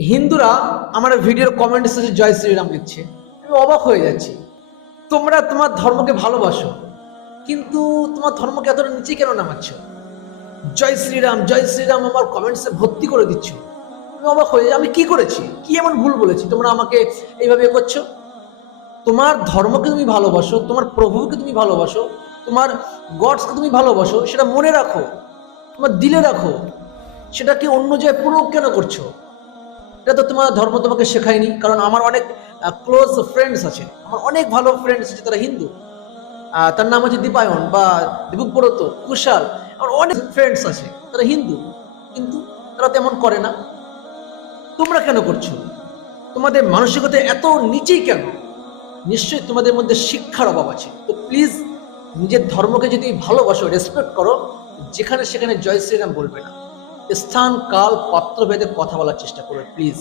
হিন্দুরা আমার ভিডিওর কমেন্ট সেকশনে জয় শ্রীরাম লিখছে। আমি অবাক হয়ে যাচ্ছি। তোমরা তোমার ধর্মকে ভালোবাসো, কিন্তু তোমার ধর্মকে এতটা নিচে কেন নামাচ্ছ? জয় শ্রীরাম আমার কমেন্টসে ভর্তি করে দিচ্ছ। আমি অবাক হয়ে যাই, আমি কি করেছি, কি এমন ভুল বলেছি তোমরা আমাকে এইভাবে করছো? তোমার ধর্মকে তুমি ভালোবাসো, তোমার প্রভুকে তুমি ভালোবাসো, তোমার গডসকে তুমি ভালোবাসো, সেটা মনে রাখো, তোমার দিলে রাখো। সেটাকে অন্য জায়গায় প্রয়োগ কেন করছো? এটা তো তোমার ধর্ম তোমাকে শেখায়নি। কারণ আমার অনেক ক্লোজ ফ্রেন্ডস আছে, আমার অনেক ভালো ফ্রেন্ডস আছে, তারা হিন্দু। তার নাম হচ্ছে দীপায়ন বা দীপব্রত, কুশাল। আমার অনেক ফ্রেন্ডস আছে, তারা হিন্দু, কিন্তু তারা তেমন করে না। তোমরা কেন করছো? তোমাদের মানসিকতা এত নিচেই কেন? নিশ্চয়ই তোমাদের মধ্যে শিক্ষার অভাব আছে। তো প্লিজ, নিজের ধর্মকে যদি ভালোবাসো, রেসপেক্ট করো, যেখানে সেখানে জয় শ্রীরাম বলবে না। স্থান, কাল, পাত্র ভেদে কথা বলার চেষ্টা করো প্লিজ।